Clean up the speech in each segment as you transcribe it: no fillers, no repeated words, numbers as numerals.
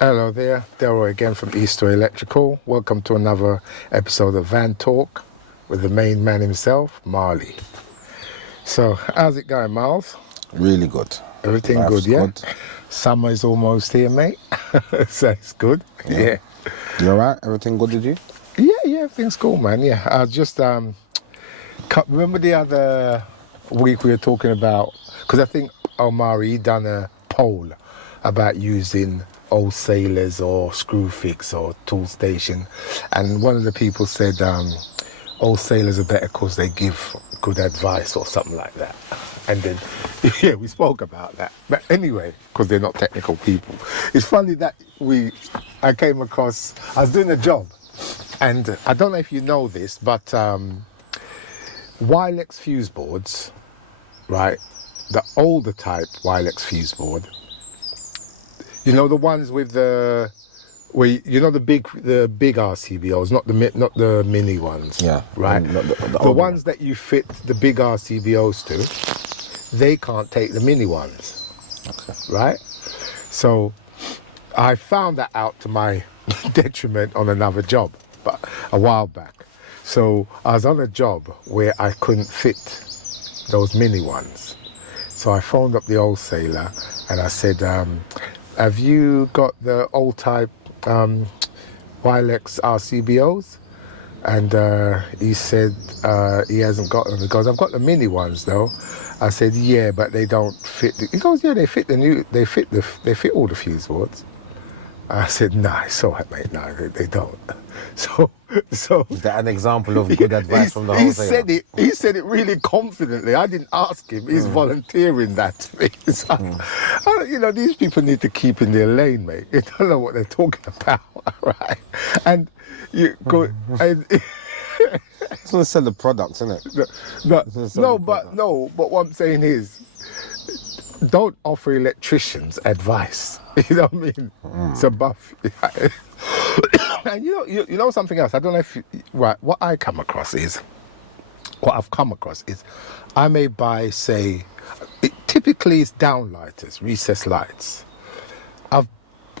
Hello there, Delroy again from Easter Electrical. Welcome to another episode of Van Talk with the main man himself, Marley. So, how's it going, Miles? Really good. Everything Life's good, yeah? good. Summer is almost here, mate. So it's good. Yeah. You alright? Everything good with you? Yeah, everything's cool, man. Yeah, I just remember the other week we were talking about, because I think Omari done a poll about using old sailors or screw fix or tool station, and one of the people said old sailors are better because they give good advice or something like that. And then yeah, we spoke about that, but anyway, because they're not technical people. It's funny that I came across, I was doing a job, and I don't know if you know this, but Wilex fuse boards, right, the older type Wilex fuse board, you know, the ones with the, the big RCBOs, not the mini ones. Yeah. Right. The ones that you fit the big RCBOs to, they can't take the mini ones. Okay. Right. So I found that out to my detriment on another job, but a while back. So I was on a job where I couldn't fit those mini ones. So I phoned up the wholesaler and I said, have you got the old type Wilex RCBOs? And he said he hasn't got them. He goes, I've got the mini ones though. I said, yeah, but they don't fit. He goes, yeah, they fit all the fuse boards. I said, nah, it's all right, mate. No, they don't. So is that an example of good advice from the wholesaler? He said it really confidently. I didn't ask him. He's volunteering that to me. So, these people need to keep in their lane, mate. They don't know what they're talking about, right? And you go. It's going to sell the products, isn't it? But what I'm saying is, don't offer electricians advice. You know what I mean? It's a buff. And you know something else? I don't know if what I've come across is, I may buy, say, typically it's downlighters, recessed lights. I've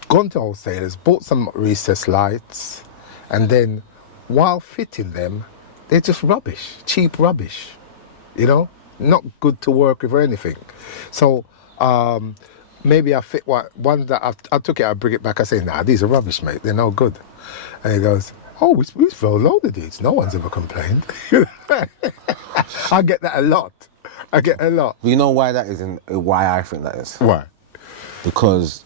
gone to wholesalers, bought some recessed lights, and then while fitting them, they're just rubbish, cheap rubbish. Not good to work with or anything. So maybe I fit one that I took it, I bring it back, I say, nah, these are rubbish, mate, they're no good. And he goes, oh, we've well loaded these, no one's ever complained. I get that a lot. You know why that is and why I think that is? Why? Because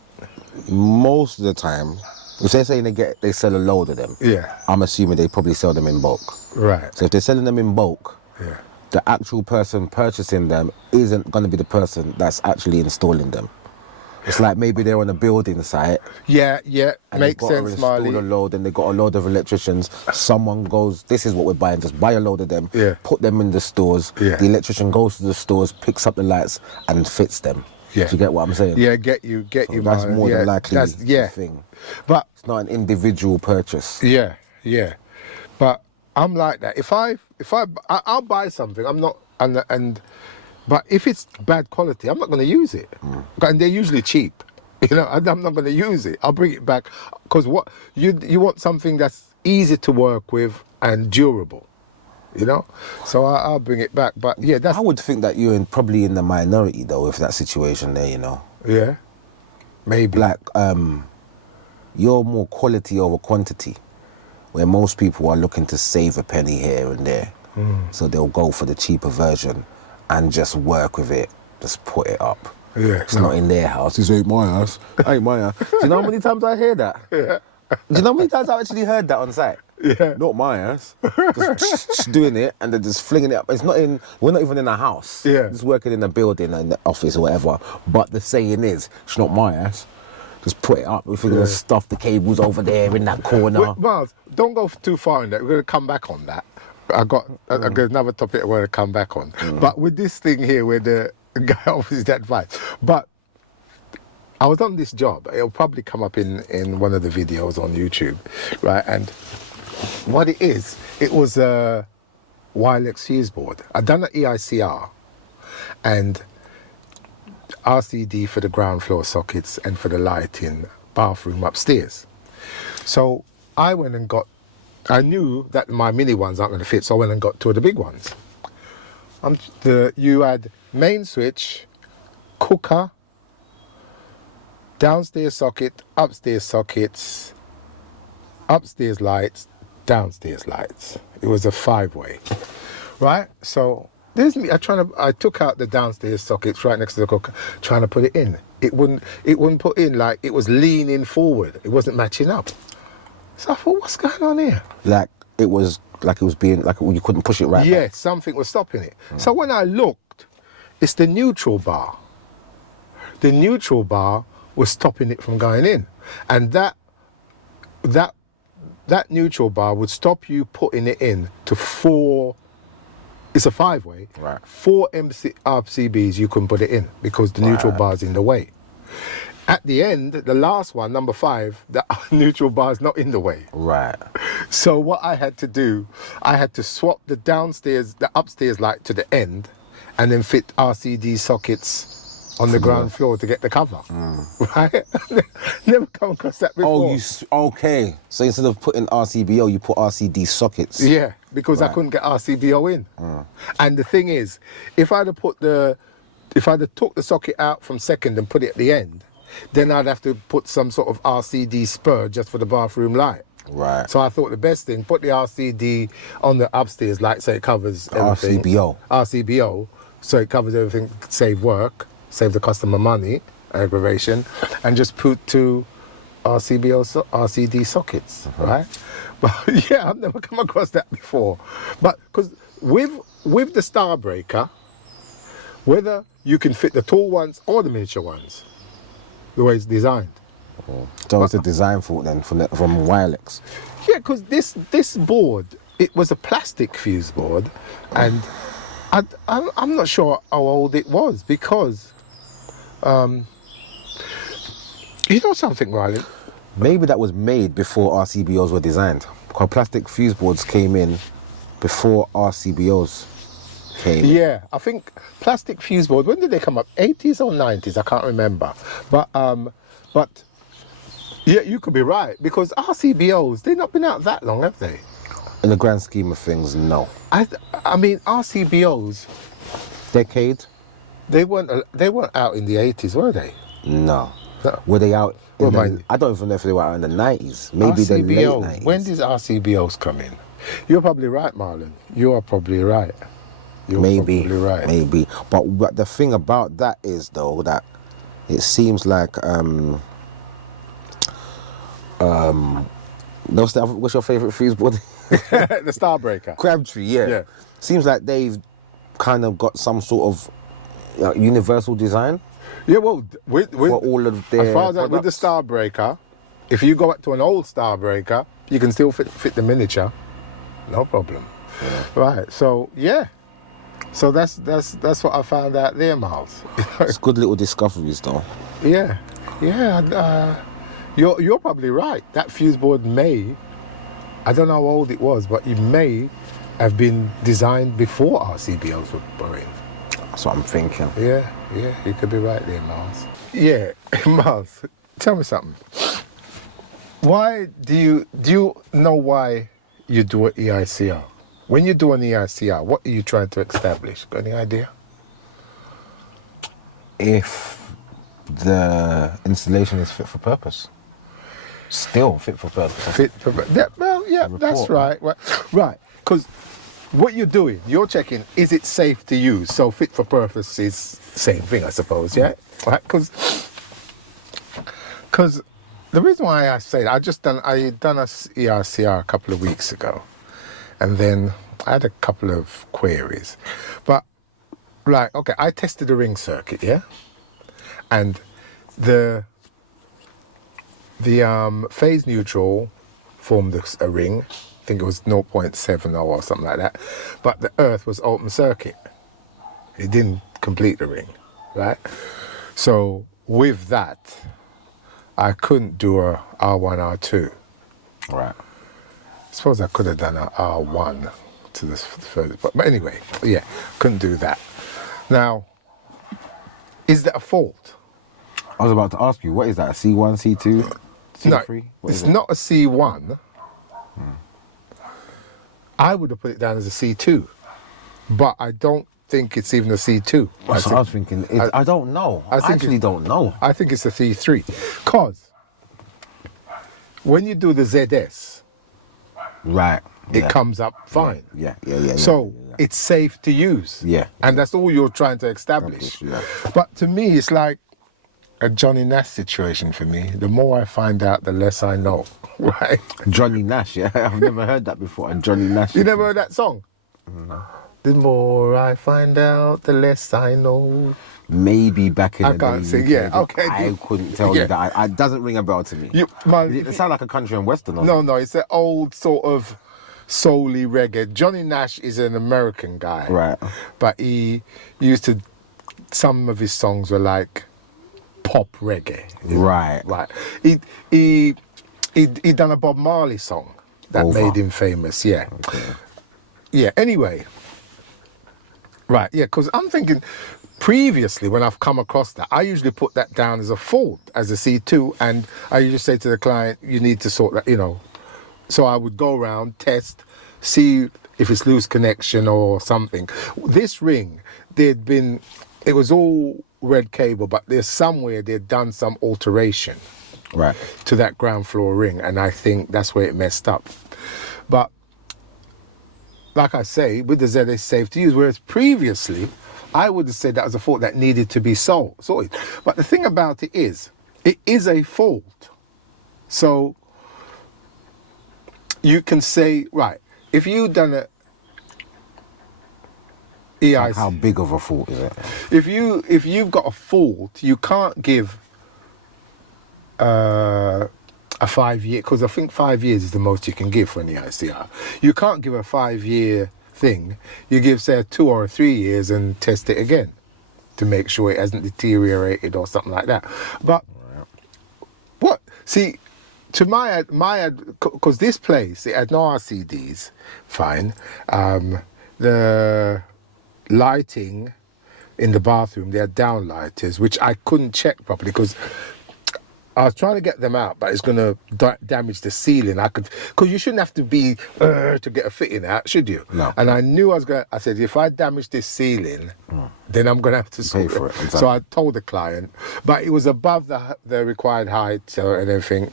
most of the time, if they're saying they sell a load of them, yeah, I'm assuming they probably sell them in bulk. Right. So if they're selling them in bulk, yeah, the actual person purchasing them isn't going to be the person that's actually installing them. It's like maybe they're on a building site. Yeah, and makes sense, install Marley. a load, and they got a load of electricians. Someone goes, this is what we're buying, just buy a load of them, put them in the stores. Yeah. The electrician goes to the stores, picks up the lights, and fits them. Yeah. Do you get what I'm saying? Yeah, get you, That's Marley. more than likely the thing. But it's not an individual purchase. Yeah. But I'm like that. If I'll buy something, I'm not, but if it's bad quality, I'm not going to use it. And they're usually cheap. I'm not going to use it. I'll bring it back because what you want something that's easy to work with and durable. So I'll bring it back. But yeah, I would think that you're probably in the minority though with that situation there. Yeah, maybe. Like you're more quality over quantity, where most people are looking to save a penny here and there. So they'll go for the cheaper version and just work with it, just put it up. Yeah, it's not in their house. This ain't my house. Ain't my house. Do you know how many times I hear that? Yeah. Do you know how many times I've actually heard that on site? Yeah. Not my house. Just doing it and then just flinging it up. We're not even in a house. Yeah. Just working in a building, in the office or whatever. But the saying is, it's not my house. Just put it up. We're going to stuff the cables over there in that corner. Wait, Miles, don't go too far in that. We're going to come back on that. I got another topic I want to come back on. But with this thing here where the guy offers that advice. But I was on this job. It'll probably come up in one of the videos on YouTube, right? And what it is, it was a Wilex fuse board. I'd done an EICR and RCD for the ground floor sockets and for the lighting bathroom upstairs. So I went and I knew that my mini ones aren't going to fit, so I went and got two of the big ones. You had main switch, cooker, downstairs socket, upstairs sockets, upstairs lights, downstairs lights. It was a 5-way, right? So there's me. I took out the downstairs sockets right next to the cooker, trying to put it in. It wouldn't put in, like it was leaning forward. It wasn't matching up. So I thought, what's going on here? Like it was being like you couldn't push it right. Yeah, back. something was stopping it. So when I looked, it's the neutral bar. The neutral bar was stopping it from going in, and that neutral bar would stop you putting it in to 4. It's a 5-way. Right. 4 RCBs you couldn't put it in because the neutral bar's in the way. At the end, the last one, number 5, the neutral bar's not in the way. Right. So what I had to do, I had to swap the upstairs light to the end, and then fit RCD sockets on the ground floor to get the cover. Right? Never come across that before. Okay. So instead of putting RCBO, you put RCD sockets. Yeah, because I couldn't get RCBO in. And the thing is, if I'd have took the socket out from second and put it at the end, then I'd have to put some sort of RCD spur just for the bathroom light. Right. So I thought the best thing, put the RCD on the upstairs light so it covers everything. RCBO, so it covers everything, save work, save the customer money, aggravation, and just put 2 RCD sockets, right? But yeah, I've never come across that before. But because with the Star Breaker, whether you can fit the tall ones or the miniature ones, the way it's designed. That was the design fault then from Wilex. Yeah, because this board, it was a plastic fuse board, and I'm not sure how old it was because, you know something, Marlon? Maybe that was made before RCBOs were designed. Because plastic fuse boards came in before RCBOs came. Yeah, I think plastic fuse board, when did they come up? 80s or 90s? I can't remember. But yeah, you could be right, because RCBOs, they've not been out that long, have they? In the grand scheme of things, no. I mean, RCBOs, Decade? they weren't out in the 80s, were they? No. No. Were they out in Well, I don't even know if they were out in the 90s. Maybe the late 90s. When did RCBOs come in? You're probably right, Marlon. You are probably right. Maybe. Probably right. Maybe. But the thing about that is, though, that it seems like what's your favourite fuse board? The Starbreaker. Crabtree, yeah. Seems like they've kind of got some sort of universal design. Yeah, well, with for all of their as far as with the Starbreaker, if you go back to an old Starbreaker, you can still fit the miniature, no problem. Yeah. Right. So yeah. So that's what I found out there, Miles. It's good little discoveries, though. Yeah. You're probably right. That fuse board I don't know how old it was, but it may have been designed before RCBOs were in. That's what I'm thinking. Yeah, you could be right there, Miles. Yeah, Miles, tell me something. Why do you know why you do an EICR? When you do an EICR, what are you trying to establish? Got any idea? If the installation is fit for purpose. Still fit for purpose. That's right. Right, because what you're doing, you're checking, is it safe to use? So fit for purpose is same thing, I suppose, yeah? Right? Because the reason why I say that, I done a EICR a couple of weeks ago, and then I had a couple of queries. But, like, okay, I tested the ring circuit, yeah? And the phase neutral formed a ring. I think it was 0.70 or something like that. But the earth was open circuit. It didn't complete the ring, right? So with that, I couldn't do a R1, R2. Right. I suppose I could have done a R1 to this further. But anyway, yeah, couldn't do that. Now, is that a fault? I was about to ask you, what is that? A C1, C2, C3? No, What it's is it? not a C1. I would have put it down as a C2, but I don't think it's even a C2. That's what I was thinking. I don't know. I actually don't know. I think it's a C3, because when you do the ZS, Right. it comes up fine. Yeah. So it's safe to use. Yeah. And that's all you're trying to establish. Yeah. But to me, it's like a Johnny Nash situation for me. The more I find out, the less I know. Right? Johnny Nash, yeah. I've never heard that before. And Johnny Nash. You never heard that song? No. The more I find out, the less I know. Maybe back in I the can't day. sing, yeah, okay. I couldn't tell Yeah. you that. It doesn't ring a bell to me. It sounds like a country and western. Or No, it's an old sort of soul-y reggae. Johnny Nash is an American guy. Right. But he used to, some of his songs were like pop reggae. Right. Right. He done a Bob Marley song that made him famous, yeah. Okay. Yeah, anyway. Right, yeah, because I'm thinking previously when I've come across that, I usually put that down as a fault, as a C2, and I usually say to the client, you need to sort that, So I would go around, test, see if it's loose connection or something. This ring, it was all red cable, but there's somewhere they'd done some alteration Right. to that ground floor ring, and I think that's where it messed up. But like I say, with the Z, it's safe to use, whereas previously, I would have said that was a fault that needed to be sorted. But the thing about it is a fault. So you can say, right, if you've done a EICR, How big of a fault is it? if you've got a fault, you can't give a 5 year, because I think 5 years is the most you can give for an EICR. You can't give a 5 year thing. You give, say, a 2 or 3 years and test it again to make sure it hasn't deteriorated or something like that. But what? See, to my because this place, it had no RCDs, fine. The lighting in the bathroom, they had downlighters, which I couldn't check properly because I was trying to get them out, but it's going to damage the ceiling. Because you shouldn't have to be to get a fitting out, should you? No. And I knew I said, if I damage this ceiling, then I'm going to have to Pay for it. Exactly. So I told the client, but it was above the required height and everything,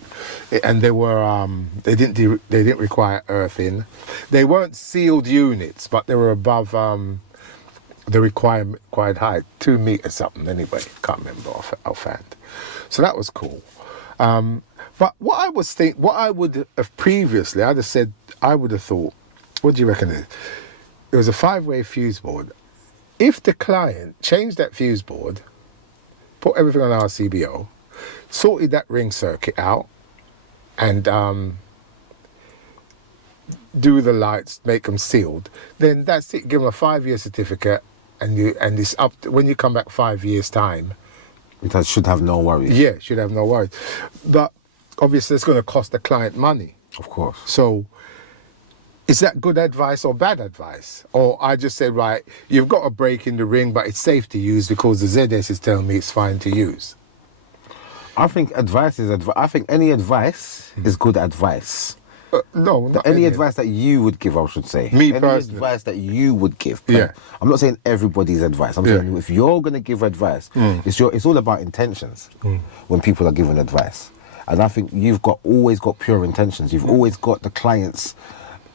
and they were they didn't require earthing. They weren't sealed units, but they were above the required height, 2 meters something. Anyway, can't remember offhand. So that was cool. But what I would have previously, I would have thought, what do you reckon it is? It was a 5-way fuse board. If the client changed that fuse board, put everything on RCBO, sorted that ring circuit out, and do the lights, make them sealed, then that's it. Give them a 5-year certificate, and it's up to, when you come back 5 years' time. It should have no worries. Yeah, should have no worries. But obviously it's going to cost the client money. Of course. So is that good advice or bad advice? Or I just say, right, you've got a break in the ring, but it's safe to use because the ZS is telling me it's fine to use. I think advice is advice. I think any advice is good advice. No, not Any advice that you would give, I should say. Me any personally. advice that you would give. Yeah. I'm not saying everybody's advice. I'm saying if you're going to give advice, it's all about intentions when people are giving advice. And I think you've always got pure intentions. You've always got the clients.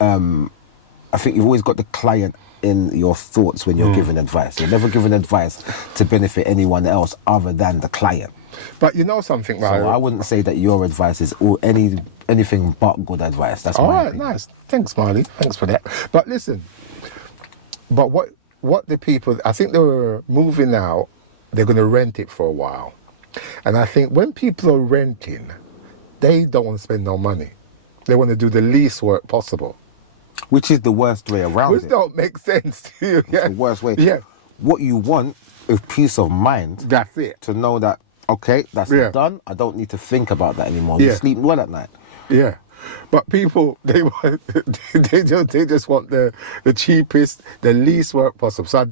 I think you've always got the client in your thoughts when you're giving advice. You're never giving advice to benefit anyone else other than the client. But you know something, right? So I wouldn't say that your advice is anything but good advice. That's all my right, opinion. nice. Thanks, Marley. Thanks for that. But listen, but what the people, I think they were moving out, they're going to rent it for a while. And I think when people are renting, they don't want to spend no money. They want to do the least work possible. Which is the worst way around Which it. don't make sense to you. It's the worst way. Yeah. What you want is peace of mind. That's it. To know that, okay, that's done. I don't need to think about that anymore. Yeah. You sleep well at night. Yeah. But people, they just want the cheapest, the least work possible. So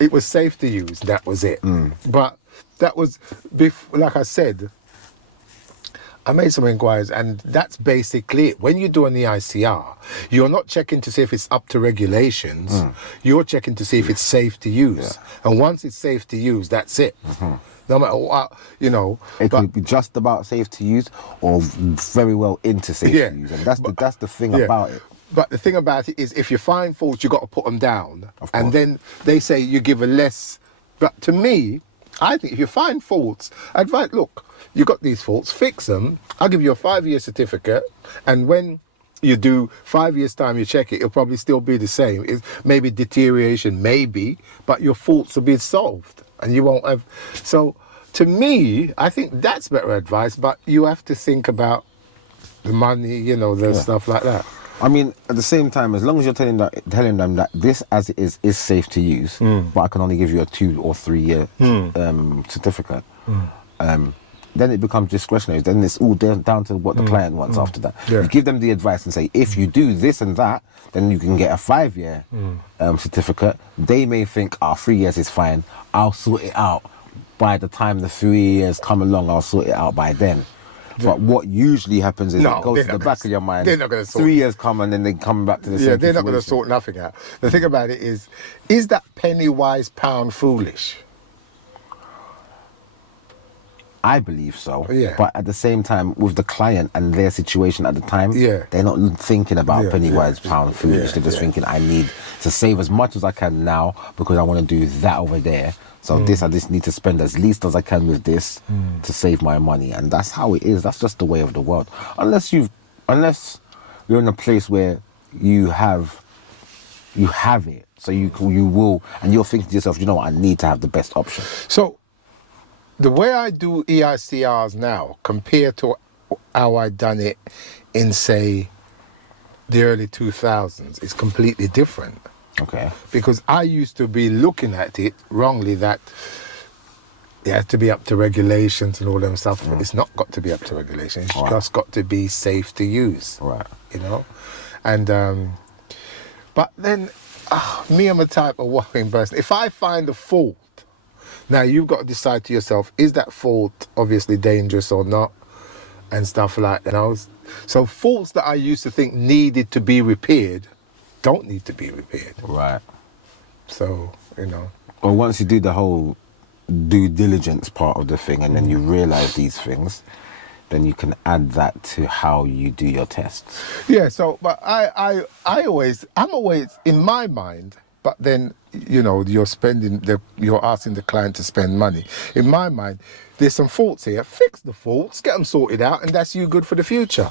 it was safe to use, that was it. But that was, like I said, I made some inquiries, and that's basically it. When you do an EICR, you're not checking to see if it's up to regulations. You're checking to see if it's safe to use. And once it's safe to use, that's it. No matter what, you know. It could be just about safe to use or very well into safe to use. And that's the thing about it. But the thing about it is, if you find faults, you've got to put them down. Of And course. then they say you give a less. But to me, I think if you find faults, advise, look, you got these faults, fix them. I'll give you a 5-year certificate. And when you do 5 years' time, you check it, it'll probably still be the same. It's maybe deterioration, maybe, but your faults will be solved. And you won't have. So to me, I think that's better advice, but you have to think about the money, you know, the stuff like that. I mean, at the same time, as long as you're telling them that this as it is safe to use, but I can only give you a 2 or 3 year certificate, then it becomes discretionary. Then it's all down to what the client wants after that. You give them the advice and say, if you do this and that, then you can get a 5-year certificate. They may think, 3 years is fine. I'll sort it out. By the time the 3 years come along, I'll sort it out by then. But what usually happens is it goes to the back of your mind. They're not going to sort 3 years come and then they come back to the same situation. They're not going to sort nothing out. The thing about it is that penny wise, pound foolish? I believe so. Yeah. But at the same time, with the client and their situation at the time, they're not thinking about penny wise, pound foolish. They're just thinking, I need to save as much as I can now because I want to do that over there. So I just need to spend as least as I can with this to save my money. And that's how it is. That's just the way of the world. Unless you're in a place where you have it. So you will, and you're thinking to yourself, you know what, I need to have the best option. So the way I do EICRs now compared to how I done it in, say, the early 2000s is completely different. Okay. Because I used to be looking at it wrongly that it had to be up to regulations and all them stuff. It's not got to be up to regulations. It's just got to be safe to use. Right. You know? And, but then, me, I'm a type of working person. If I find a fault, now you've got to decide to yourself, is that fault obviously dangerous or not? And stuff like that. You know? So faults that I used to think needed to be repaired don't need to be repaired. Right. So, you know. Well, once you do the whole due diligence part of the thing and then you realise these things, then you can add that to how you do your tests. Yeah, so, but I'm always, in my mind, but then, you know, you're asking the client to spend money. In my mind, there's some faults here. Fix the faults, get them sorted out, and that's you good for the future.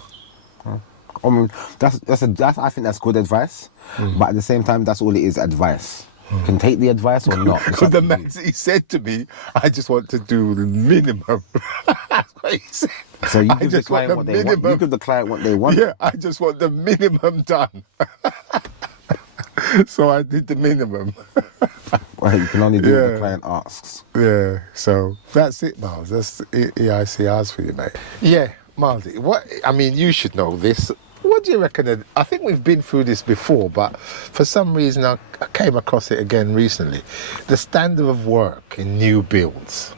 I mean, I think that's good advice, but at the same time, that's all it is, advice. You can take the advice or not. Because the man, he said to me, I just want to do the minimum. That's what he said. So you give the client what they want. You give the client what they want. Yeah, I just want the minimum done. So I did the minimum. Well, you can only do what the client asks. Yeah, so that's it, Miles. That's EICRs for you, mate. Yeah, Miles, you should know this. What do you reckon? I think we've been through this before, but for some reason I came across it again recently. The standard of work in new builds.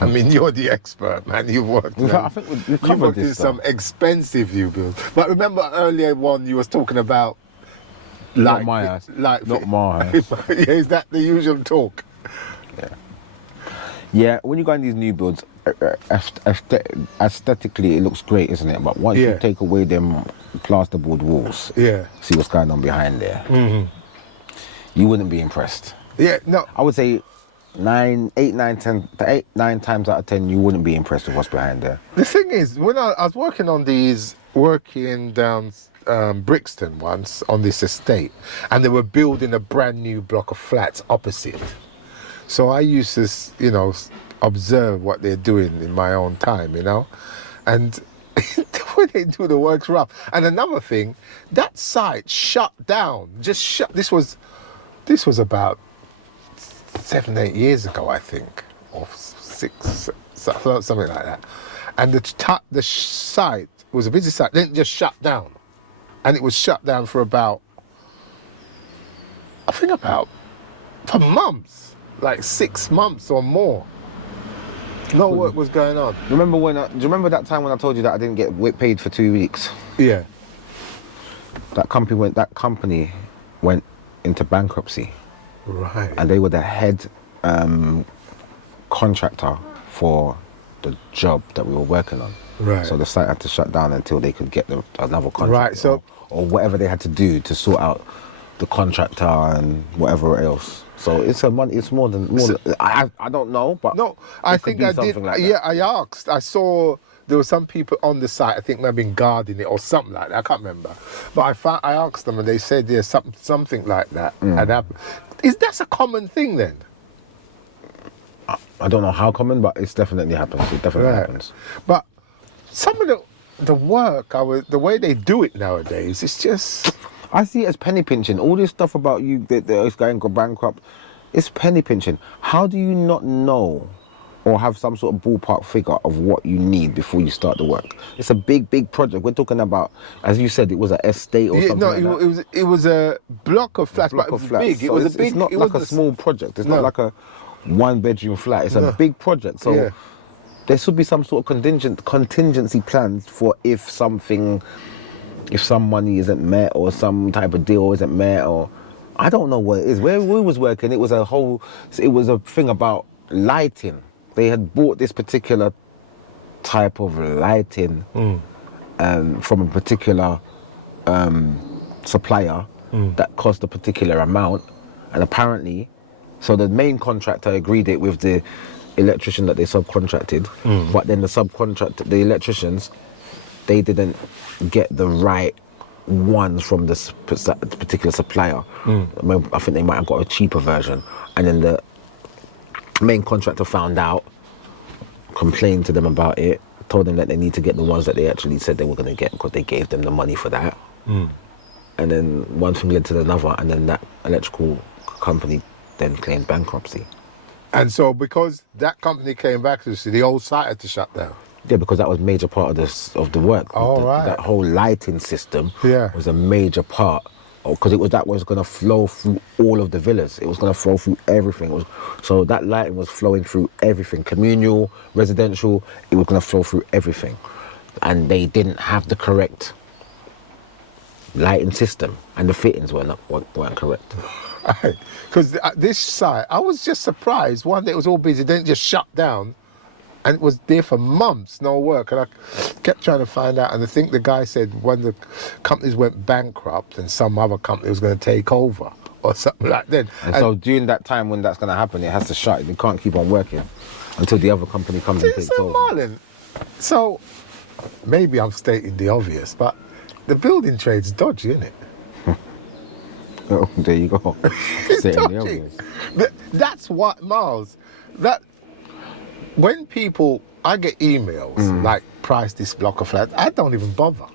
I mean, you're the expert, man. You've worked. I think we've covered this in some expensive new builds. But remember earlier on, you was talking about not my house. Not my house. Yeah, is that the usual talk? Yeah. Yeah, when you go in these new builds, aesthetically it looks great, isn't it? But once you take away them plasterboard walls, see what's going on behind there, you wouldn't be impressed. Yeah, no. I would say 9 times out of 10, you wouldn't be impressed with what's behind there. The thing is, when I was working down Brixton once on this estate, and they were building a brand new block of flats opposite. So I used to, you know, observe what they're doing in my own time, you know, and when they do the work's rough. And another thing, that site shut down. This was about 7-8 years ago, I think, or 6, something like that. And the site was a busy site. Then it just shut down, and it was shut down for for months. Like 6 months or more. No work was going on. Do you remember that time when I told you that I didn't get paid for 2 weeks? Yeah. That company went into bankruptcy. Right. And they were the head contractor for the job that we were working on. Right. So the site had to shut down until they could get another contract. Right, so- or whatever they had to do to sort out the contractor and whatever else. So it's more than I don't know, but No, I it could think be I did. something like that. Yeah, I asked. I saw there were some people on the site. I think maybe guarding it or something like that. I can't remember. But I asked them, and they said there's something like that had happened. That's a common thing then? I don't know how common, but it's definitely happens. It definitely happens. But some of the work, the way they do it nowadays, it's just. I see it as penny pinching. All this stuff about you that this guy go bankrupt, it's penny pinching. How do you not know or have some sort of ballpark figure of what you need before you start the work? It's a big project. We're talking about, as you said, it was an estate or something like that. It was a block of flats, but it was big. So it's not like a small project. It's not like a 1-bedroom flat. It's a big project. So there should be some sort of contingency plans for if some money isn't met or some type of deal isn't met, or I don't know what it is. Where we was working, it was a thing about lighting. They had bought this particular type of lighting from a particular supplier that cost a particular amount, and apparently, so the main contractor agreed it with the electrician that they subcontracted, but then the electricians, they didn't get the right ones from this particular supplier. I think they might have got a cheaper version, and then the main contractor found out, complained to them about it, told them that they need to get the ones that they actually said they were going to get because they gave them the money for that. And then one thing led to another, and then that electrical company then claimed bankruptcy. And so because that company came back, the old site had to shut down. Yeah, because that was a major part of the work. Right. That whole lighting system Yeah. was a major part, because that was going to flow through all of the villas. It was going to flow through everything. So that lighting was flowing through everything, communal, residential. It was going to flow through everything, and they didn't have the correct lighting system, and the fittings weren't correct. Because this site, I was just surprised. One day it was all busy, then it just shut down. And it was there for months, no work. And I kept trying to find out. And I think the guy said when the companies went bankrupt and some other company was going to take over or something like that. And so during that time when that's going to happen, it has to shut. You can't keep on working until the other company comes and takes over. Marlon, so maybe I'm stating the obvious, but the building trade's dodgy, isn't it? Oh, there you go. It's Stating the dodgy. obvious. That's what, Miles, when I get emails like price this block of flats, I don't even bother.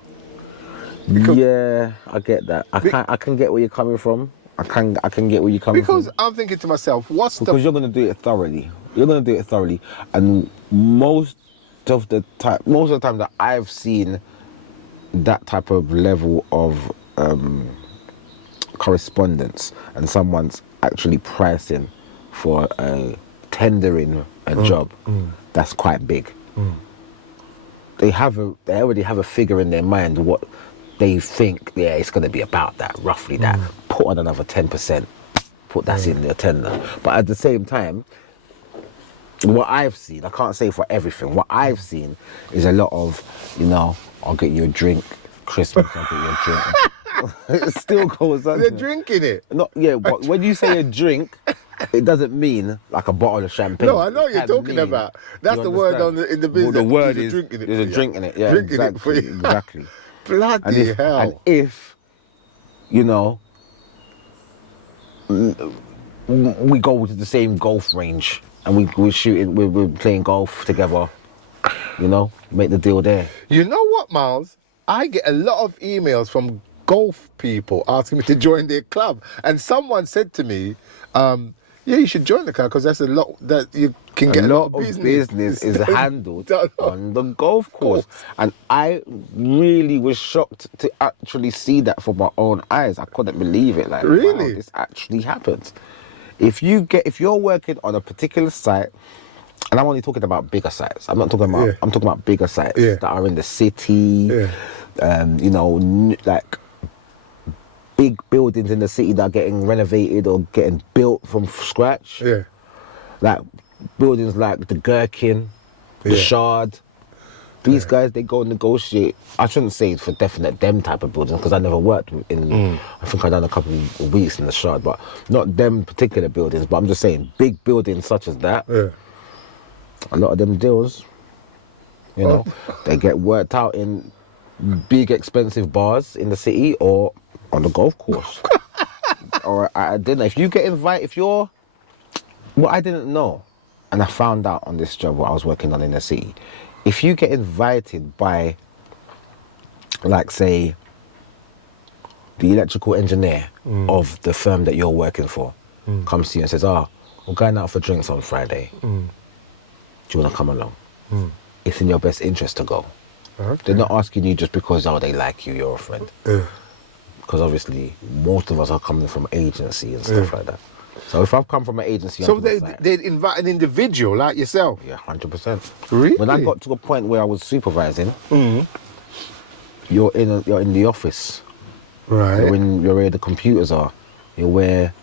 Yeah, I get that. I can get where you're coming from. I can get where you're coming from. Because I'm thinking to myself, because you're going to do it thoroughly. You're going to do it thoroughly, and most of the time that I've seen that type of level of correspondence, and someone's actually pricing for tendering a job that's quite big. They already have a figure in their mind what they think. Yeah, it's going to be about that, roughly that. Put on another 10%. Put that in their tender. But at the same time, what I've seen, I can't say for everything. What I've seen is a lot of, I'll get you a drink. Christmas, I'll get you a drink. It still goes on. They're drinking it. But when you say a drink, it doesn't mean like a bottle of champagne. No, I know what you're talking about. That's the word in the business. Well, the word is drinking it. There's a drink in it. Yeah, drinking exactly. it for you. Exactly. Bloody hell. And if, we go to the same golf range and we're shooting, we're playing golf together, make the deal there. You know what, Miles? I get a lot of emails from golf people asking me to join their club. And someone said to me, you should join the club because there's a lot that you can get. A lot of business is handled on the golf course. And I really was shocked to actually see that for my own eyes. I couldn't believe it. Like, really? Wow, this actually happens. If you're working on a particular site and I'm only talking about bigger sites. I'm not talking about. Yeah. I'm talking about bigger sites Yeah. that are in the city. Yeah. You know, like big buildings in the city that are getting renovated or getting built from scratch. Yeah. Like buildings like the Gherkin, the Yeah. Shard. These guys, they go negotiate. I shouldn't say for definite them type of buildings because I never worked in. I think I done a couple of weeks in the Shard, but not them particular buildings. But I'm just saying, big buildings such as that. Yeah. A lot of them deals, you know, they get worked out in big expensive bars in the city or on the golf course or at a dinner. If you get invited, if you're, what I didn't know, and I found out on this job what I was working on in the city, if you get invited by, like, say, the electrical engineer of the firm that you're working for, comes to you and says, we're going out for drinks on Friday. Do you want to come along? It's in your best interest to go. Okay. They're not asking you just because, they like you, you're a friend. Because obviously, most of us are coming from agency and stuff like that. So if I've come from an agency... So they'd invite an individual like yourself? Yeah, 100%. Really? When I got to a point where I was supervising, you're in the office. Right. You're where the computers are. You're where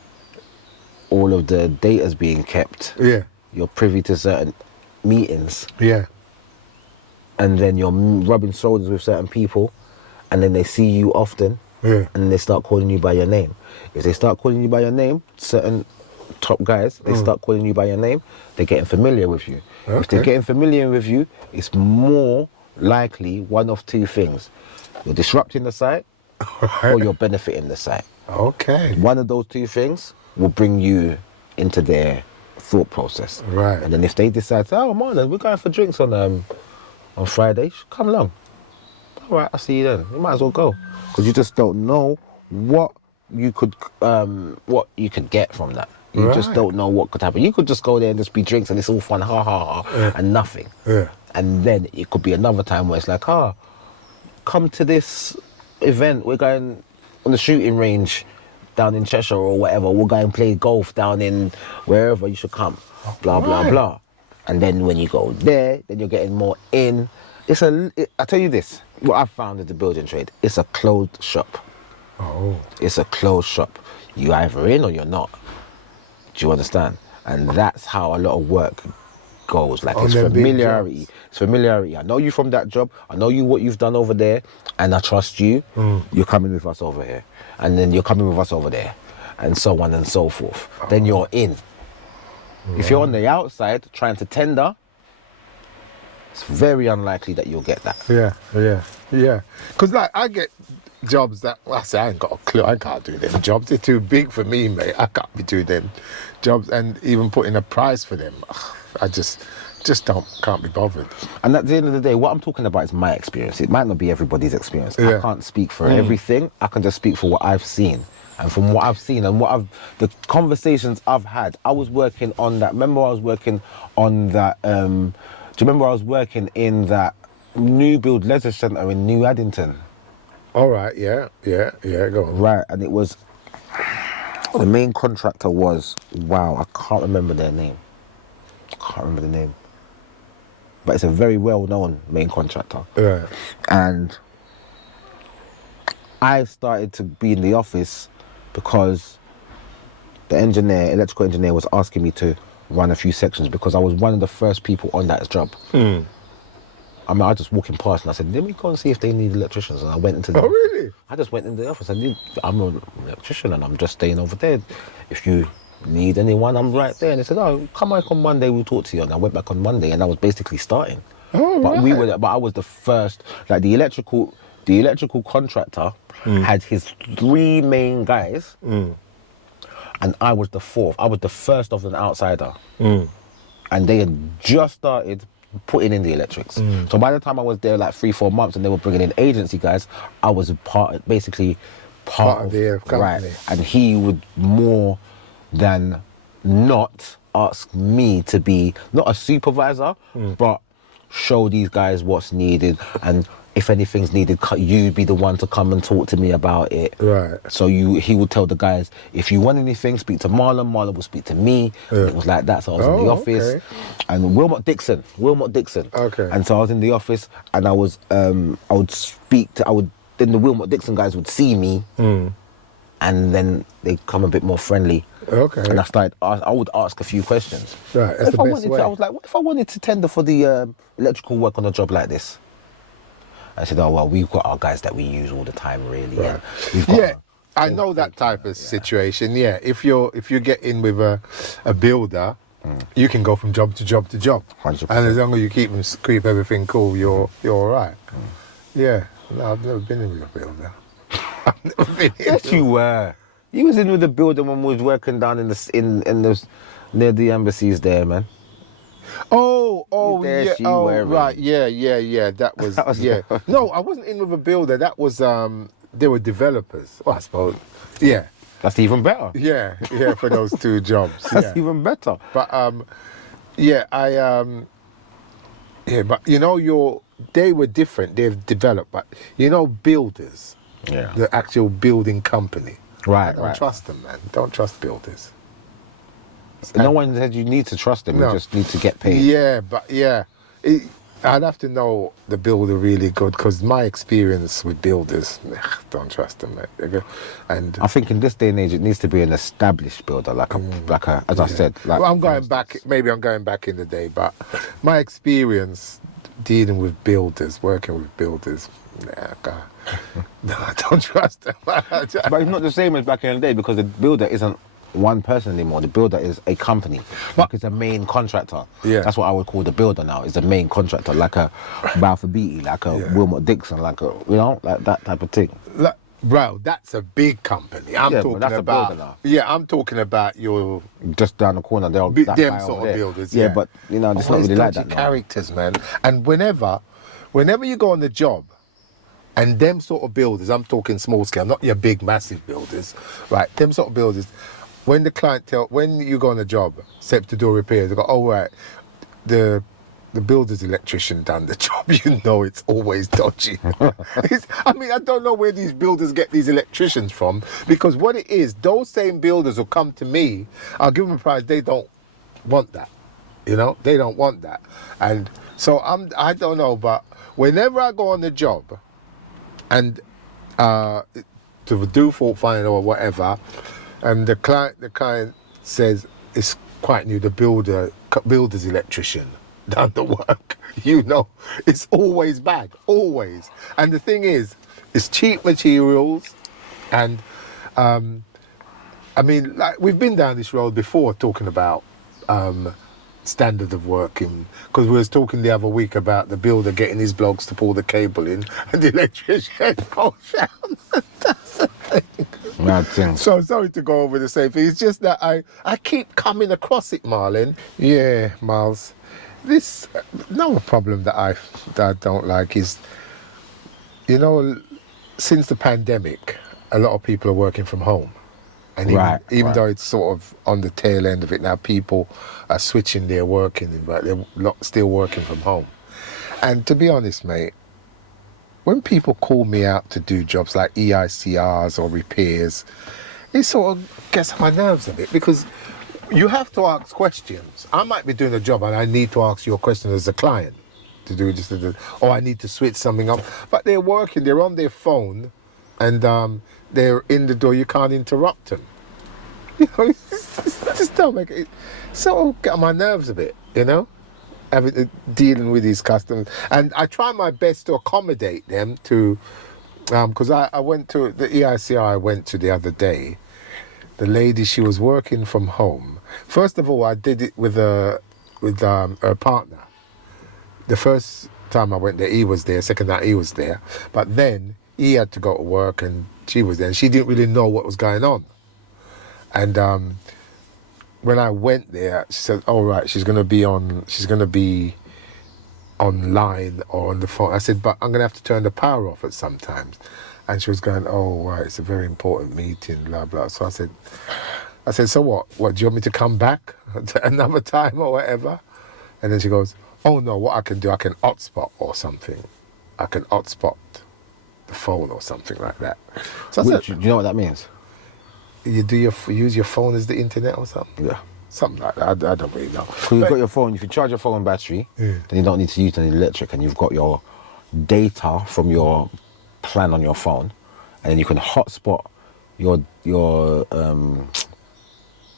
all of the data's being kept. Yeah. You're privy to certain meetings. Yeah. And then you're rubbing shoulders with certain people, and then they see you often, Yeah. and they start calling you by your name. If they start calling you by your name, certain top guys, they start calling you by your name, they're getting familiar with you. Okay. If they're getting familiar with you, it's more likely one of two things. You're disrupting the site, or you're benefiting the site. Okay. One of those two things will bring you into their thought process. Right. And then if they decide, Marlon, we're going for drinks on Friday, come along. All right, I'll see you then. You might as well go. Because you just don't know what you could get from that. You just don't know what could happen. You could just go there and just be drinks and it's all fun, ha ha ha, and nothing. Yeah. And then it could be another time where it's like, come to this event. We're going on the shooting range down in Cheshire or whatever. We'll go and play golf down in wherever you should come. Blah, blah, blah. And then when you go there, then you're getting more in. I tell you this, what I've found in the building trade, it's a closed shop. Oh. It's a closed shop. You're either in or you're not. Do you understand? And that's how a lot of work goes. Like, it's familiarity. It's familiarity. I know you from that job. I know you what you've done over there, and I trust you. You're coming with us over here, and then you're coming with us over there, and so on and so forth. Then you're in. If you're on the outside trying to tender, it's very unlikely that you'll get that. Yeah. Because like I get jobs that I say I ain't got a clue. I can't do them jobs. They're too big for me, mate. I can't be doing them jobs and even putting a price for them. I just can't be bothered. And at the end of the day, what I'm talking about is my experience. It might not be everybody's experience. Yeah. I can't speak for everything. I can just speak for what I've seen. And from what I've seen and the conversations I've had, I was working on that. Remember I was working on that, do you remember I was working in that new build leisure centre in New Addington? All right, yeah, go on. Right, and it was, the main contractor was, I can't remember their name. But it's a very well-known main contractor. Right. And I started to be in the office because the electrical engineer was asking me to run a few sections because I was one of the first people on that job. I mean, I was just walking past and I said, let me go and see if they need electricians. And I went into the... Oh, really? I just went into the office. I'm an electrician and I'm just staying over there. If you need anyone, I'm right there. And they said, come back on Monday, we'll talk to you. And I went back on Monday and I was basically starting. Oh, but right. But I was the first, like the electrical contractor had his 3 main guys and I was the 4th. I was the first of an outsider. And they had just started putting in the electrics. So by the time I was there like 3-4 months and they were bringing in agency guys, I was part of the company. Right. And he would more than not ask me to be not a supervisor, but show these guys what's needed, and if anything's needed, you be the one to come and talk to me about it. Right. So he would tell the guys, if you want anything, speak to Marlon. Marlon will speak to me. Yeah. And it was like that. So I was in the office, okay. and Wilmot Dixon. Okay. And so I was in the office, and I would speak to, then the Wilmot Dixon guys would see me, and then they come a bit more friendly. Okay. And I would ask a few questions. Right, that's the best way. I was like, what if I wanted to tender for the electrical work on a job like this? I said, oh, well, we've got our guys that we use all the time, really. Right. And we've got I know that type of situation. Yeah, if you get in with a builder, you can go from job to job to job, 100%. and as long as you keep everything cool, you're all right. Yeah, no, I've never been in with a builder. I've never been in. Yes, you were. You was in with the builder when we was working down in the near the embassies there, man. Oh, There yeah. she Oh, wearing. right. Yeah. That was, yeah. No, I wasn't in with a builder. That was they were developers. Well, I suppose. Yeah. That's even better. Yeah. For those two jobs. That's even better. But but they were different. They've developed, but builders. Yeah. The actual building company. Right, I don't right. trust them, man. Don't trust builders. No one said you need to trust them. No. You just need to get paid. Yeah, but I'd have to know the builder really good, because my experience with builders, don't trust them, mate. And I think in this day and age, it needs to be an established builder, like a, as I said. Like, well, I'm going back. Maybe I'm going back in the day, but my experience dealing with builders, working with builders, no, I don't trust them. But it's not the same as back in the day, because the builder isn't one person anymore. The builder is a company. Like, it's a main contractor. Yeah. That's what I would call the builder now. Is a main contractor, like a Balfour Beatty, like a Wilmot Dixon, like a like that type of thing. Bro, that's a big company. I'm Yeah, but talking that's a about. builder now. Yeah, I'm talking about your Just down the corner, they'll them that guy sort over of there. builders. Yeah, but it's not really like dodgy that now. characters, man. And whenever you go on the job, and them sort of builders, I'm talking small scale, not your big massive builders, right? Them sort of builders. When the client when you go on a job, set to do repairs, they go, oh right, the builder's electrician done the job. It's always dodgy. I don't know where these builders get these electricians from, because what it is, those same builders will come to me, I'll give them a price, they don't want that. They don't want that. And so I don't know, but whenever I go on the job and to do fault finding or whatever, and the client says it's quite new, the builder's electrician done the work, it's always bad, always. And the thing is, it's cheap materials, and we've been down this road before talking about standard of working, because we was talking the other week about the builder getting his blokes to pull the cable in and the electrician goes down. That's the thing. Mad thing. So sorry to go over the same thing. It's just that I keep coming across it, Marlon. Yeah, Miles. This another problem that I don't like is, since the pandemic, a lot of people are working from home. And even though it's sort of on the tail end of it now, people are switching their working, but they're still working from home. And to be honest, mate, when people call me out to do jobs like EICRs or repairs, it sort of gets on my nerves a bit, because you have to ask questions. I might be doing a job and I need to ask you a question as a client to do this, or I need to switch something up. But they're working, they're on their phone, and they're in the door, you can't interrupt them. Just don't make it. Sort of get on my nerves a bit, dealing with these customers. And I try my best to accommodate them to, because I went to the EICR I went to the other day. The lady, she was working from home. First of all, I did it with her partner. The first time I went there, he was there. Second time, he was there. But then he had to go to work and she was there. And she didn't really know what was going on. And when I went there, she said, "Oh right, she's gonna be online or on the phone." I said, "But I'm gonna have to turn the power off at some times." And she was going, "Oh right, it's a very important meeting, blah blah." So I said, "So what? What do you want me to come back another time or whatever?" And then she goes, Oh no, what I can do, I can hotspot or something. I can hotspot the phone or something like that. So Do you know what that means? you use your phone as the internet or something? Yeah. Something like that. I don't really know. Because you've got your phone, if you charge your phone battery, then you don't need to use any electric, and you've got your data from your plan on your phone, and then you can hotspot your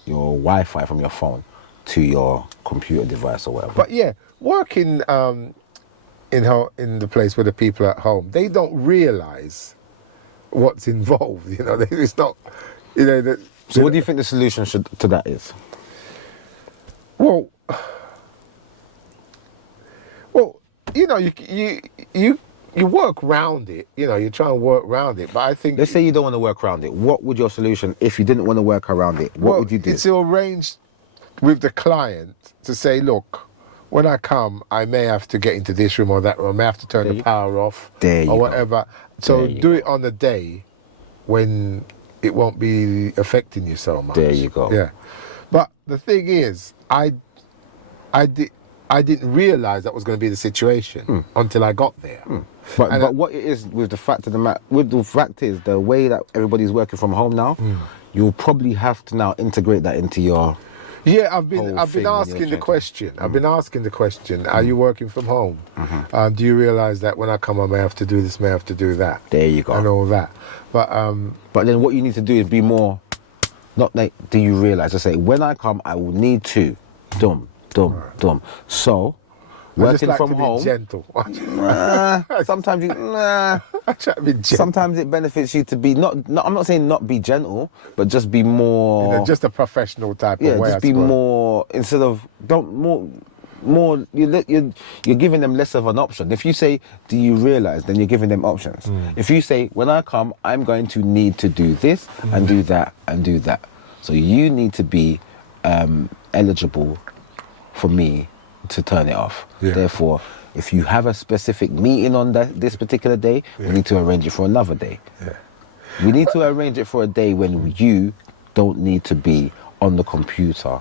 Wi-Fi from your phone to your computer device or whatever. But yeah, working in the place where the people are at home, they don't realise what's involved. You know, it's not. You know that. So what do you think the solution to that is? Well, you know, you work round it. You know, you try and work round it. But I think, Let's say you don't want to work around it. What would your solution, if you didn't want to work around it, what would you do? It's arranged with the client to say, look, when I come, I may have to get into this room or that room. I may have to turn the power off or whatever. So do it on a day when it won't be affecting you so much. There you go. Yeah. But the thing is, I didn't realise that was going to be the situation until I got there. But what it is with the fact of the fact is the way that everybody's working from home now, you'll probably have to now integrate that into your. Yeah, I've been asking the question. I've been asking the question. Are you working from home? Do you realise that when I come, I may have to do this, may have to do that? There you go. And all that. But then what you need to do is be more. Not like, do you realise? I say, when I come, I will need to. Dum. So, working I just like from to be home. gentle. Sometimes you. I try to be gentle. Sometimes it benefits you to be not. I'm not saying not be gentle, but just be more. You know, just a professional type Yeah, of way. just be more instead of more. You're giving them less of an option. If you say, "Do you realise?" then you're giving them options. If you say, "When I come, I'm going to need to do this and do that and do that," so you need to be eligible for me to turn it off. Yeah. Therefore, if you have a specific meeting on this particular day, we need to arrange it for another day. Yeah. We need to arrange it for a day when you don't need to be on the computer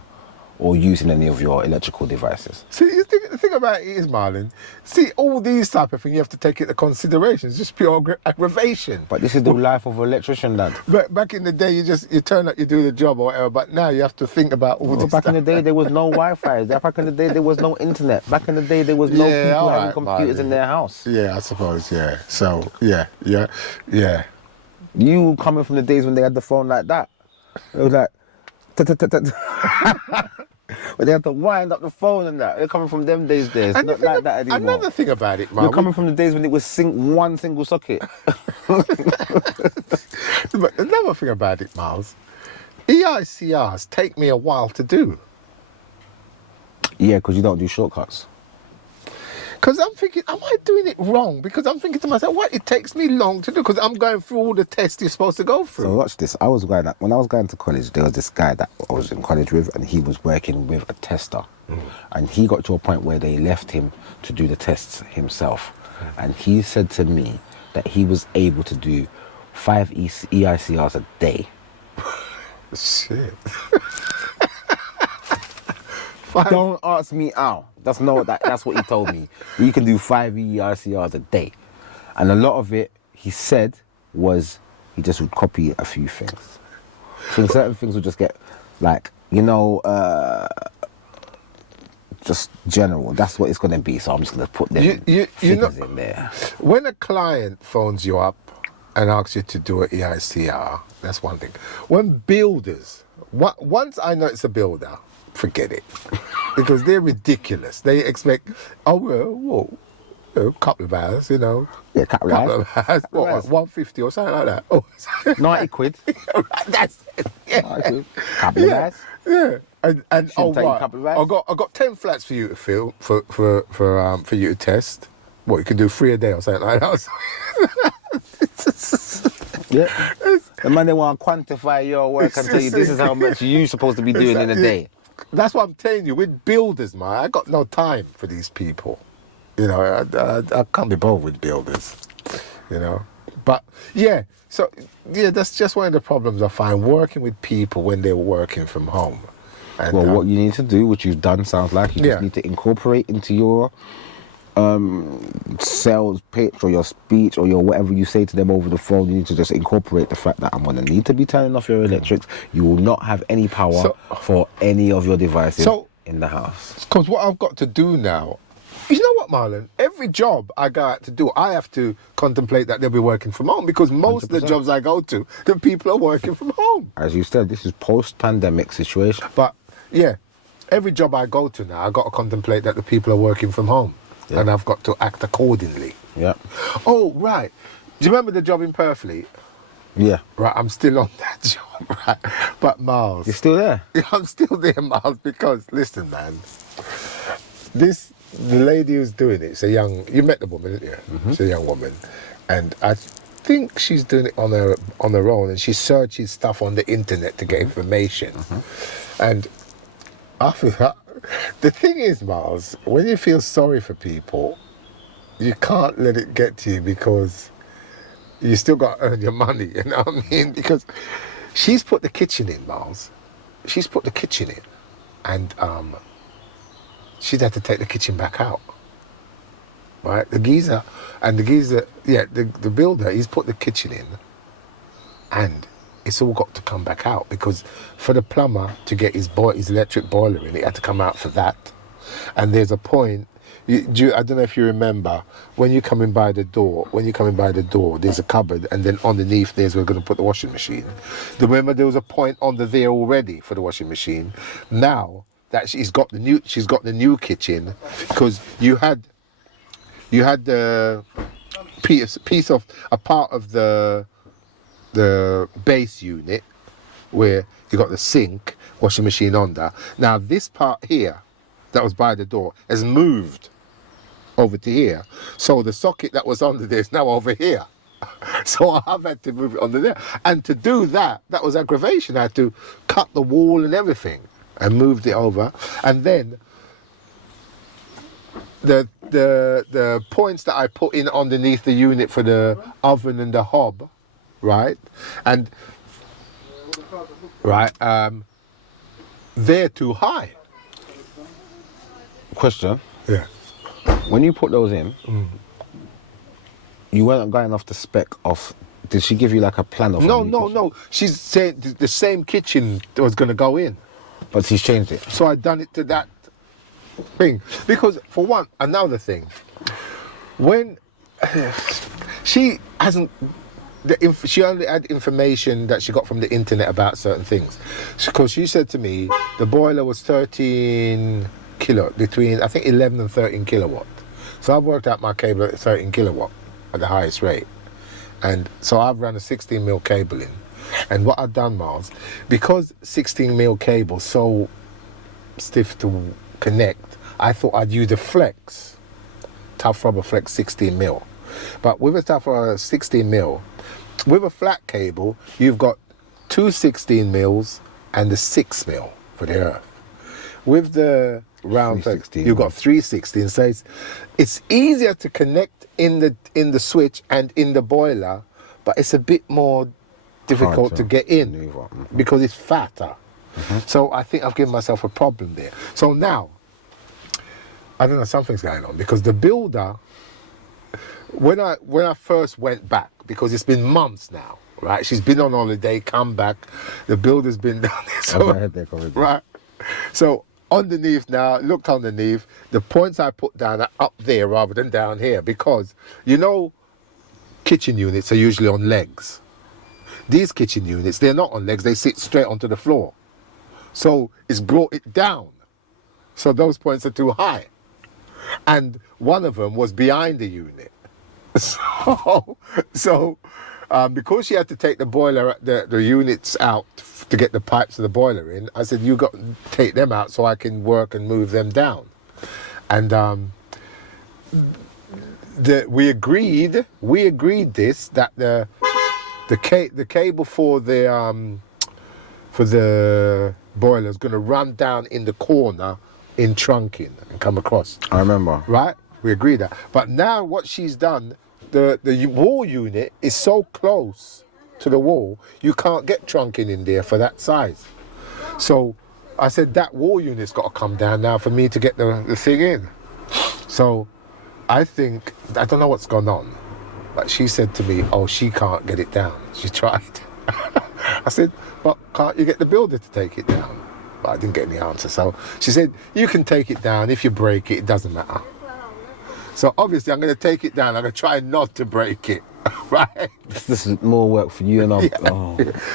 or using any of your electrical devices. See, the thing about it is, Marlon, see, all these type of things you have to take into consideration. It's just pure aggravation. But this is the life of an electrician, lad. But back in the day, you turn up, you do the job or whatever. But now you have to think about all this Back stuff. in the day, there was no Wi-Fi. Back in the day, there was no internet. Back in the day, there was no people having computers in their house. Yeah, I suppose, yeah. So, yeah. You coming from the days when they had the phone like that. It was like... But they had to wind up the phone and that. They're coming from them days. Not like that anymore. Another thing about it, man. You're coming from the days when it was one single socket. But another thing about it, Miles, EICRs take me a while to do. Yeah, because you don't do shortcuts. Because I'm thinking, am I doing it wrong? Because I'm thinking to myself, what? It takes me long to do because I'm going through all the tests you're supposed to go through. So watch this. When I was going to college, there was this guy that I was in college with, and he was working with a tester. And he got to a point where they left him to do the tests himself. And he said to me that he was able to do 5 EICRs a day. Shit. Don't ask me how. That's what he told me. You can do 5 EICRs a day. And a lot of it, he said, was he just would copy a few things. So certain things would just get, like, just general. That's what it's going to be. So I'm just going to put them figures in there. When a client phones you up and asks you to do an EICR, that's one thing. When builders, once I know it's a builder, forget it. Because they're ridiculous. They expect, a couple of hours, Yeah, a couple of hours. What, 150 or something like that? Oh, 90 quid. That's it. Yeah. Couple of hours. Yeah. And take a couple of hours. I got 10 flats for you to fill for you to test. What, you can do 3 a day or something like that. Yeah. The man, they want to quantify your work and tell you this is how much you're supposed to be doing in a day. That's what I'm telling you. With builders, man, I got no time for these people. I can't be bothered with builders. But yeah. So yeah, that's just one of the problems I find working with people when they're working from home. And, Well, what you need to do, which you've done, sounds like you Yeah. just need to incorporate into your sales pitch or your speech or your whatever you say to them over the phone. You need to just incorporate the fact that I'm going to need to be turning off your electrics. You will not have any power for any of your devices in the house. Because what I've got to do now, you know what, Marlon? Every job I go out to do, I have to contemplate that they'll be working from home, because most of the 100%. jobs I go to, the people are working from home. As you said, this is post-pandemic situation. But yeah, every job I go to now, I got to contemplate that the people are working from home, and I've got to act accordingly. Yeah. Oh, right. Do you remember the job in Purfleet? Yeah. Right, I'm still on that job, right? But Miles, You're still there? I'm still there, Miles, because listen, man, the lady who's doing it, you met the woman, didn't you? Mm-hmm. It's a young woman, and I think she's doing it on her own, and she searches stuff on the internet to get information. Mm-hmm. And the thing is, Miles, when you feel sorry for people, you can't let it get to you, because you still got to earn your money, you know what I mean? Because she's put the kitchen in, Miles. She's put the kitchen in, and she'd had to take the kitchen back out. Right? The builder, he's put the kitchen in, and it's all got to come back out, because for the plumber to get his electric boiler in, it had to come out for that. And there's a point, I don't know if you remember, when you're coming by the door, there's a cupboard, and then underneath there's where we're going to put the washing machine. Remember there was a point under there already for the washing machine. Now that she's got the new kitchen, because you had the piece of a part of the base unit where you got the sink, washing machine under. Now this part here that was by the door has moved over to here, so the socket that was under there is now over here. So I've had to move it under there, and to do that was aggravation. I had to cut the wall and everything and moved it over. And then the points that I put in underneath the unit for the oven and the hob, right? And they're too high. Question. Yeah. When you put those in, you weren't going off the spec of... Did she give you like a plan of... No. She's saying the same kitchen that was going to go in. But she's changed it. So I done it to that thing. Because, for one, another thing, when she hasn't... She only had information that she got from the internet about certain things. Because she said to me, the boiler was 13 kilo, between, I think, 11 and 13 kilowatt. So I've worked out my cable at 13 kilowatt at the highest rate. And so I've run a 16 mil cable in. And what I've done, Miles, because 16 mil cable so stiff to connect, I thought I'd use a flex, tough rubber flex 16 mil. But with a tough rubber 16 mil, with a flat cable, you've got two 16 mils and the 6 mil for the earth. With the round, you've got 316. So it's easier to connect in the switch and in the boiler, but it's a bit more difficult to get in because it's fatter. So I think I've given myself a problem there. So now, I don't know, something's going on, because the builder, when I first went back, because it's been months now, right? She's been on holiday, come back, the builder's been down there. So, right? So underneath now, looked underneath, the points I put down are up there rather than down here, because, you know, kitchen units are usually on legs. These kitchen units, they're not on legs, they sit straight onto the floor. So it's brought it down. So those points are too high. And one of them was behind the unit. So because she had to take the boiler, the units out to get the pipes of the boiler in, I said, you got to take them out so I can work and move them down. And we agreed this, that the cable for the boiler is going to run down in the corner in trunking and come across. I remember. Right? We agreed that. But now what she's done, the wall unit is so close to the wall, you can't get trunking in there for that size. So I said, that wall unit's got to come down now for me to get the thing in. So I think, I don't know what's gone on, but she said to me, oh, she can't get it down. She tried. I said, but can't you get the builder to take it down? But I didn't get any answer. So she said, you can take it down. If you break it, it doesn't matter. So obviously I'm going to take it down. I'm going to try not to break it, right? This is more work for you and I.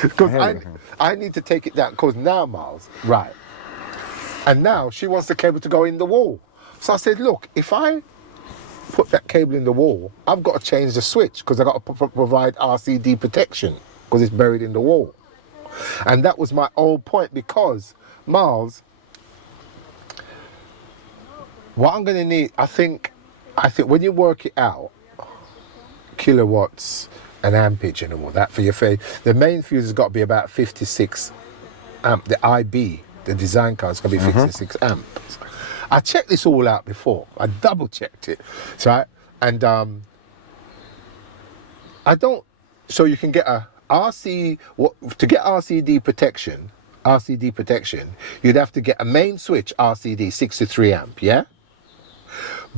Because I need to take it down. Because now, Miles, right, and now she wants the cable to go in the wall. So I said, look, if I put that cable in the wall, I've got to change the switch because I've got to provide RCD protection because it's buried in the wall. And that was my old point because, Miles, what I'm going to need, I think when you work it out, kilowatts and ampage and all that for your phase, the main fuse has got to be about 56 amp. The IB, the design card, is going to be 56 amps. I checked this all out before. I double checked it. So to you can get a to get RCD protection, you'd have to get a main switch RCD 63 amp, yeah?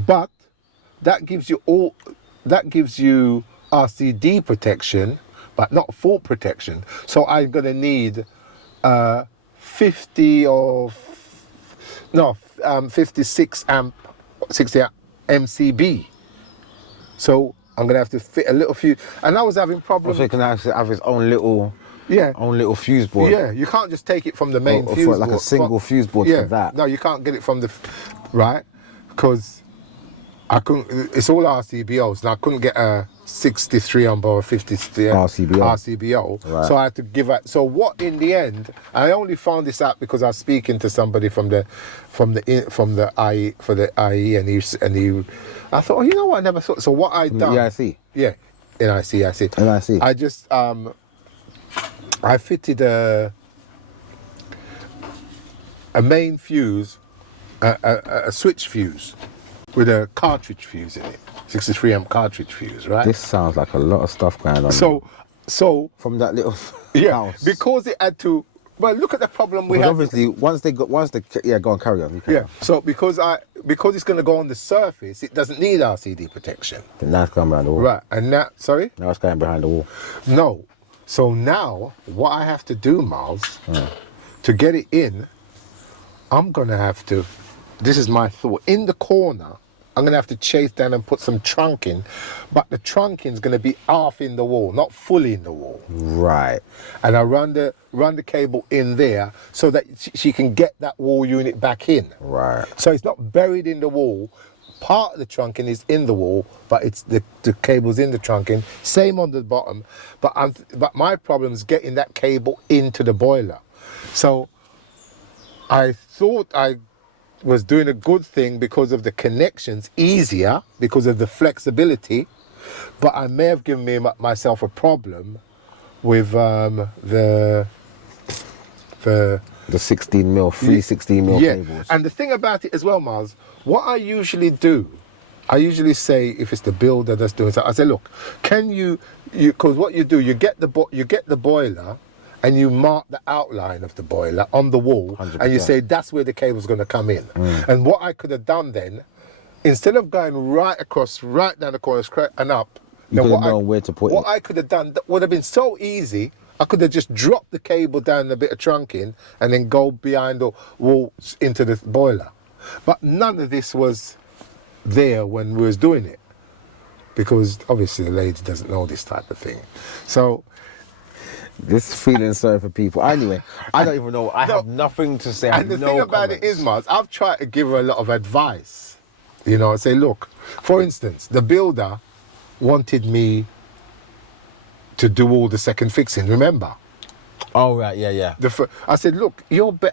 But that gives you RCD protection, but not full protection. So I'm gonna need 56 amp, 60 amp MCB. So I'm gonna have to fit a little fuse, and I was having problems. So he can actually have his own little fuse board. Yeah, you can't just take it from the main fuse board. Like a single fuse board for that. No, you can't get it from the right, because I couldn't. It's all RCBOs, and I couldn't get a 63 amp or a 50 RCBO. Right. So I had to give it. So what in the end, I only found this out because I was speaking to somebody from the IE and he I thought, oh, you know what, I never thought. So what I done? EIC. Yeah, NIC. I just I fitted a main fuse, a switch fuse with a cartridge fuse in it, 63 amp cartridge fuse, right? This sounds like a lot of stuff going on. So from that little house, because it had to. Well, look at the problem we have. Obviously, once they go on, carry on. So because it's going to go on the surface, it doesn't need RCD protection. But now it's going behind the wall. Right, and now, sorry? Now it's going behind the wall. No. So now, what I have to do, Miles, to get it in, I'm going to have to, this is my thought, in the corner, I'm going to have to chase down and put some trunking, but the trunking is going to be half in the wall, not fully in the wall. Right. And I run the cable in there so that she can get that wall unit back in. Right. So it's not buried in the wall. Part of the trunking is in the wall, but it's the cable's in the trunking. Same on the bottom. But my problem is getting that cable into the boiler. So I thought I was doing a good thing because of the connections, easier because of the flexibility, but I may have given myself a problem with the 16 mil, 16 mil cables. And the thing about it as well, Miles, what I usually do, I usually say, if it's the builder that's doing it, I say, look, can you because what you do, you get the boiler and you mark the outline of the boiler on the wall 100%. And you say that's where the cable's going to come in. And what I could have done then, instead of going right down the corner and up, you could have known where to put it. What I could have done that would have been so easy. I could have just dropped the cable down a bit of trunking and then go behind the wall into the boiler. But none of this was there when we was doing it, because obviously the lady doesn't know this type of thing. So this feeling sorry for people. Anyway, I don't even know. I have nothing to say. And the thing about it is, Mars, I've tried to give her a lot of advice. You know, I say, look, for instance, the builder wanted me to do all the second fixing, remember? Oh, right, yeah. I said, look,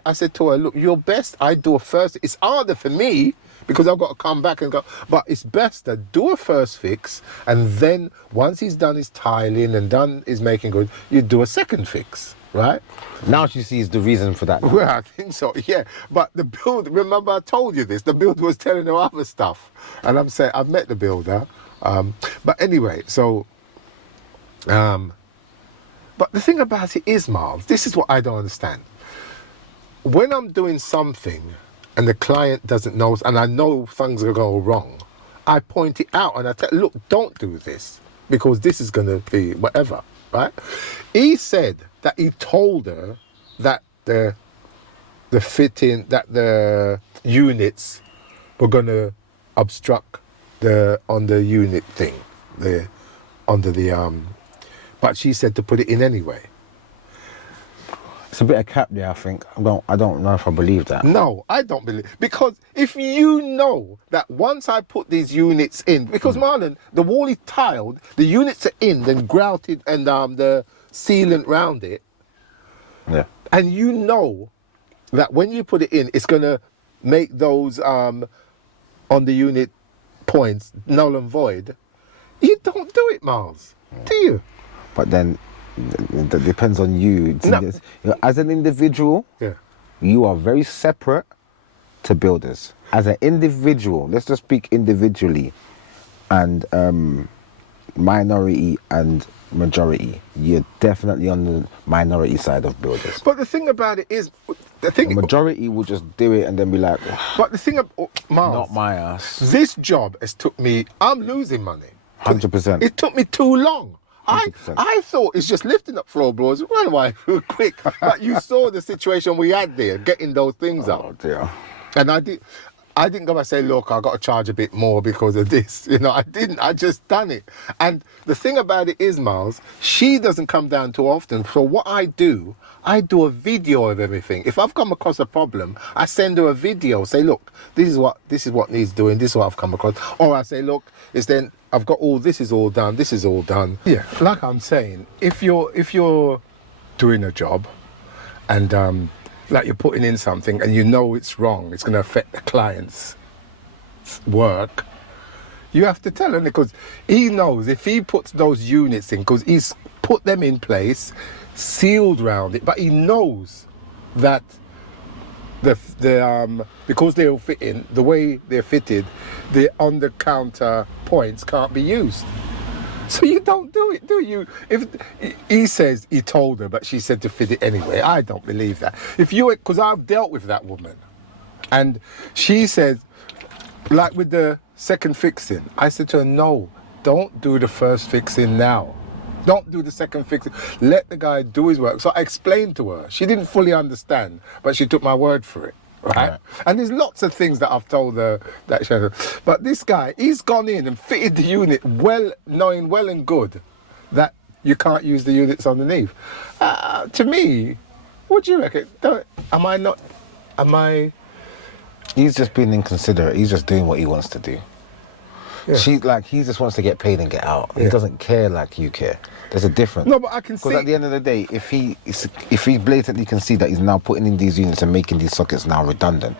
I said to her, look, you're best I do a first. It's harder for me because I've got to come back and go, but it's best to do a first fix, and then once he's done his tiling and done his making good, you do a second fix, right? Now she sees the reason for that. Well, I think so, yeah. But the builder, remember I told you this, the builder was telling her other stuff. And I'm saying, I've met the builder. But anyway, so, but the thing about it is, Miles, this is what I don't understand. when I'm doing something and the client doesn't know, and I know things are going to go wrong, I point it out and I tell, look, don't do this because this is going to be whatever, right? He said that he told her that the fitting, that the units were going to obstruct on the unit thing, but she said to put it in anyway. It's a bit of cap there, I think. I don't know if I believe that. No, I don't believe, because if you know that once I put these units in, because Marlon, the wall is tiled, the units are in, then grouted, and the sealant round it, Yeah. and you know that when you put it in, it's gonna make those on the unit points null and void. You don't do it, Miles, do you? But then that depends on you. No. You know, as an individual, Yeah. you are very separate to builders. As an individual, let's just speak individually, and minority and majority, you're definitely on the minority side of builders. But the thing about it is, The majority will just do it and then be like, but the thing about Miles, not my ass. this job has took me, I'm losing money. 100%. It took me too long. 100%. I thought it's just lifting up floorboards. Run away real quick. But you saw the situation we had there, getting those things Oh up. dear. And I didn't go and say, look, I got to charge a bit more because of this. You know, I didn't. I just done it. And the thing about it is, Miles, she doesn't come down too often. So what I do a video of everything. If I've come across a problem, I send her a video. Say, look, this is what needs doing. This is what I've come across. Or I say, look, it's then I've got all this is all done. This is all done. Yeah, like I'm saying, if you're doing a job, and like you're putting in something and you know it's wrong, it's going to affect the client's work, you have to tell him, because he knows if he puts those units in, because he's put them in place, sealed round it, but he knows that because they're fitting, the way they're fitted, the on the counter points can't be used. So you don't do it, do you? If he says he told her, but she said to fit it anyway, I don't believe that. Because I've dealt with that woman, and she said, like with the second fixing, I said to her, no, don't do the first fixing now. Don't do the second fixing. Let the guy do his work. So I explained to her. She didn't fully understand, but she took my word for it. Right? And there's lots of things that I've told her that she hasn't. But this guy, he's gone in and fitted the unit knowing well and good that you can't use the units underneath. To me, what do you reckon? He's just being inconsiderate. He's just doing what he wants to do. Yeah. He just wants to get paid and get out. Yeah. He doesn't care like you care. There's a difference. No, but I can see. Because at the end of the day, if he blatantly can see that he's now putting in these units and making these sockets now redundant,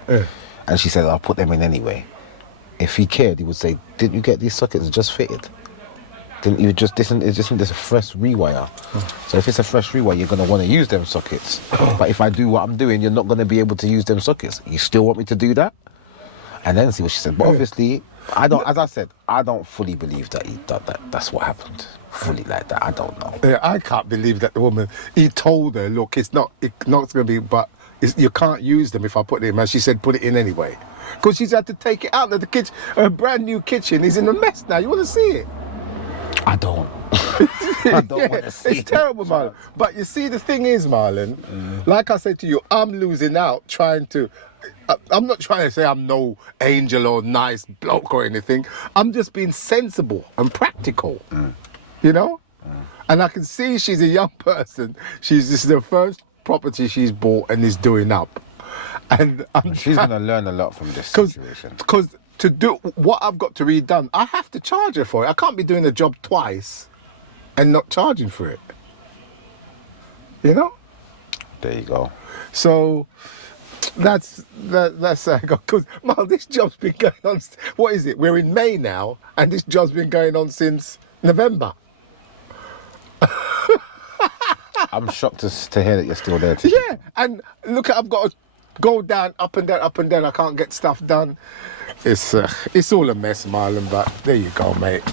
and she said, I'll put them in anyway. If he cared, he would say, didn't you get these sockets just fitted? Didn't you just, this is a fresh rewire. So if it's a fresh rewire, you're going to want to use them sockets. But if I do what I'm doing, you're not going to be able to use them sockets. You still want me to do that? And then see what she said. But obviously, as I said, I don't fully believe that he done that. That's what happened. Fully like that. I don't know. Yeah, I can't believe that the woman, he told her, look, it's not going to be, but you can't use them if I put it in. And she said, put it in anyway. Because she's had to take it out. The kitchen, her brand new kitchen is in a mess now. You want to see it? I don't. I don't want to see it. It's terrible, Marlon. But you see, the thing is, Marlon, like I said to you, I'm losing out trying to... I'm not trying to say I'm no angel or nice bloke or anything. I'm just being sensible and practical, you know? And I can see she's a young person. This is the first property she's bought and is doing up. And she's going to learn a lot from this situation. Because to do what I've got to redone, I have to charge her for it. I can't be doing a job twice and not charging for it. You know? There you go. So... That's how I go. Because, Mal, this job's been going on. What is it? We're in May now, and this job's been going on since November. I'm shocked to hear that you're still there. Too. Yeah, and look, I've got to go down, up and down, up and down. I can't get stuff done. It's all a mess, Marlon. But there you go, mate.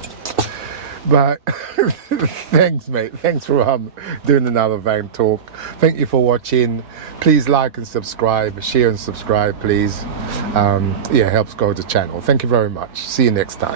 But thanks, mate. Thanks for doing another van talk. Thank you for watching. Please like and subscribe, share and subscribe, please. Yeah, helps grow the channel. Thank you very much. See you next time.